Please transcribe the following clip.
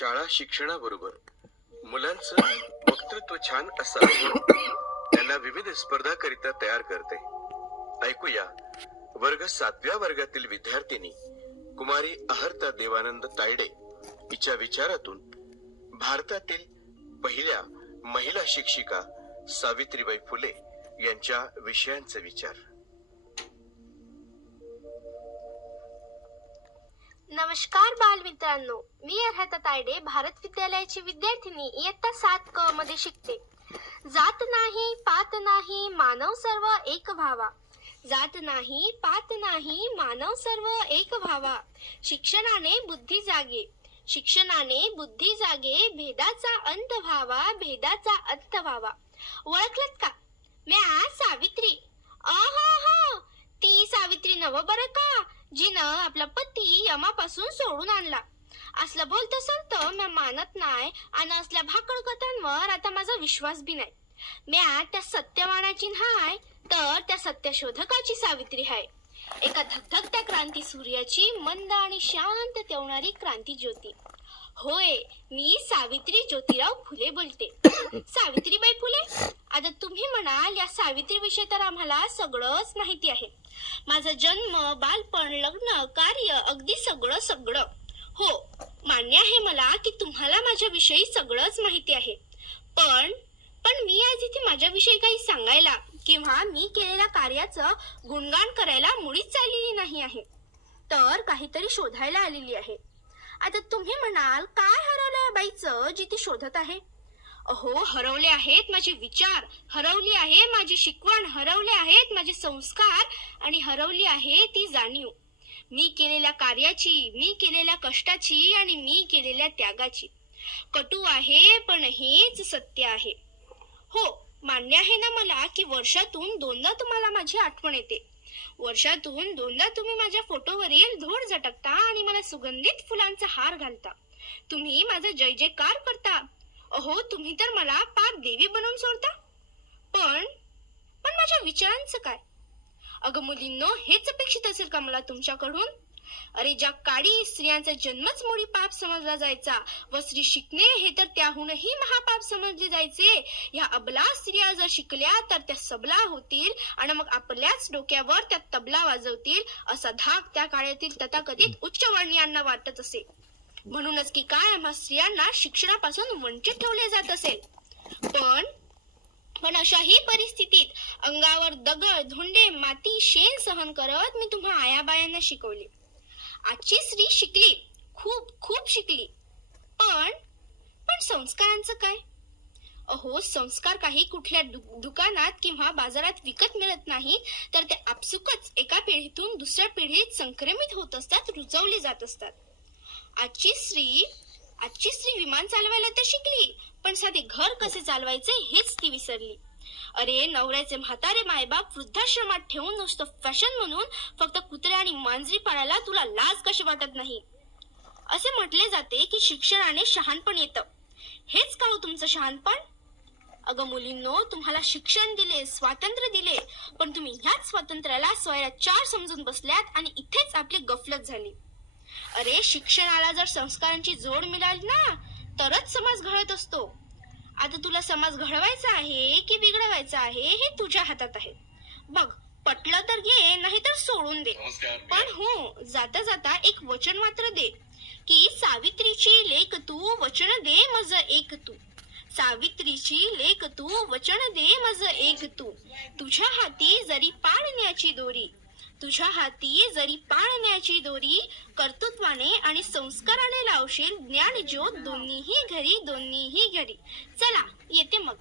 शाळा शिक्षणाबरोबर मुलांचं वक्तृत्व छान असावं त्यांना विविध स्पर्धाकरिता तयार करते. ऐकूया वर्ग 7व्या वर्गातील विद्यार्थिनी कुमारी अहर्ता देवानंद तायडे हिच्या विचारातून भारतातील पहिल्या महिला शिक्षिका सावित्रीबाई फुले यांच्या विषयांचे विचार. नमस्कार बालमित्रांनो, मी अहर्ता तायडे भारत विद्यालयाची विद्यार्थिनी इयत्ता 7 क मध्ये शिकते. जात नाही पात नाही मानव सर्व एक व्हावा. जात नाही पात नाही मानव सर्व एक व्हावा. शिक्षणाने बुद्धी जागे, शिक्षणाने बुद्धी जागे. भेदाचा अंत व्हावा, भेदाचा अंत व्हावा. ओळखलत का? म्या सावित्री. आहा, ती सावित्री नव बरं का, जिनं आपला पती यमापासून सोडून आणला. असलं बोलत असेल तर मी मानत नाही आणि असल्या भाकड कथांवर आता माझा विश्वास बी नाही. म्या त्या सत्यवानाची नाही तर त्या सत्यशोधकाची सावित्री आहे. एका धगधगत्या क्रांती सूर्याची मंद आणि शांत तेवणारी क्रांती ज्योती. होय, मी सावित्री ज्योतिराव फुले बोलते. सावित्रीबाई फुले. आता तुम्ही म्हणाल या सावित्री विषयी तर आम्हाला सगळंच माहिती आहे. माझा जन्म, बालपण, लग्न, कार्य अगदी सगळं. हो, मान्य आहे मला की तुम्हाला माझ्याविषयी सगळंच माहिती आहे. पण मी आज इथे माझ्याविषयी काही सांगायला किंवा मी केलेल्या कार्याचं गुणगान करायला मुळीच चाललेली नाही आहे, तर काहीतरी शोधायला आलेली आहे. आता तुम्ही म्हणाल काय हरवलंय बाईचं जी ती शोधत आहे? अहो, हरवले आहेत माझे विचार, हरवली आहे माझी शिकवण, हरवले आहेत माझे संस्कार आणि हरवली आहे ती जाणीव. मी केलेल्या कार्याची, मी केलेल्या कष्टाची आणि मी केलेल्या त्यागाची. कटू आहे पण हेच सत्य आहे. हो, मान्य आहे ना मला की वर्षातून दोनदा तुम्हाला माझी आठवण येते. वर्षातून दोनदा तुम्ही माझ्या फोटोवरील धूळ झटकता आणि मला सुगंधित फुलांचा हार घालता. तुम्ही माझा जय जयकार करता. अहो, तुम्ही तर मला पार देवी बनवून सोडता. पण माझ्या विचारांचं काय? अगं मुलींनो, हेच अपेक्षित असेल का मला तुमच्याकडून? अरे, ज्या काळी स्त्रियांचा जन्मच मुळी पाप समजला जायचा व स्त्री शिकणे हे तर त्याहूनही महापाप समजले जायचे, या अबला स्त्रिया जर शिकल्या तर त्या सबला होतील आणि मग आपल्याच डोक्यावर त्या तबला वाजवतील, असा धाक त्या काळातील तथाकथित उच्चवर्णीयांना वाटत असे. म्हणूनच की काय आम्हा स्त्रियांना शिक्षणापासून वंचित ठेवले जात असेल. पण अशाही परिस्थितीत अंगावर दगड, धोंडे, माती, शेण सहन करत मी तुम्हा आयाबायांना शिकवले. आजची स्त्री शिकली, खूप शिकली. पण संस्कारांचं काय? अहो, संस्कार काही कुठल्या दुकानात किंवा बाजारात विकत मिळत नाही, तर ते आपसुकच एका पिढीतून दुसऱ्या पिढीत संक्रमित होत असतात, रुजवले जात असतात. आजची स्त्री विमान चालवायला तर शिकली, पण साधे घर कसे चालवायचे हेच ती विसरली. अरे, नवऱ्याचे म्हातारे मायबाप वृद्धाश्रमात ठेवून नुसतं फॅशन म्हणून फक्त कुत्रे आणि मांजरी पाळायला तुला लाज कशी वाटत नाही? असे म्हटले जाते की शिक्षणाने शहाणपण येतं. हेच का हो तुमचं शहाणपण? अगं मुलींनो, तुम्हाला शिक्षण दिले, स्वातंत्र्य दिले, पण तुम्ही ह्याच स्वातंत्र्याला स्वैराचार समजून बसल्यात आणि इथेच आपली गफलत झाली. अरे, शिक्षणाला जर संस्कारांची जोड मिळाली ना तरच समाज घडत असतो. आता तुला समाज घडवायचा आहे की बिघडवायचा आहे हे तुझ्या हातात आहे. बघ, पटलं तर घे, नाही तर सोडून दे. पण हो, जाता जाता एक वचन मात्र दे की सावित्रीची लेक तू, वचन दे मज एक तू. सावित्रीची लेक तू, वचन दे मज एक तू. तुझ्या हाती जरी पाळण्याची दोरी, तुझ्या हाती जरी पाळण्याची दोरी, कर्तृत्वाने आणि संस्काराने लावशील ज्ञान ज्योत दोन्हीही घरी. चला, येते मग.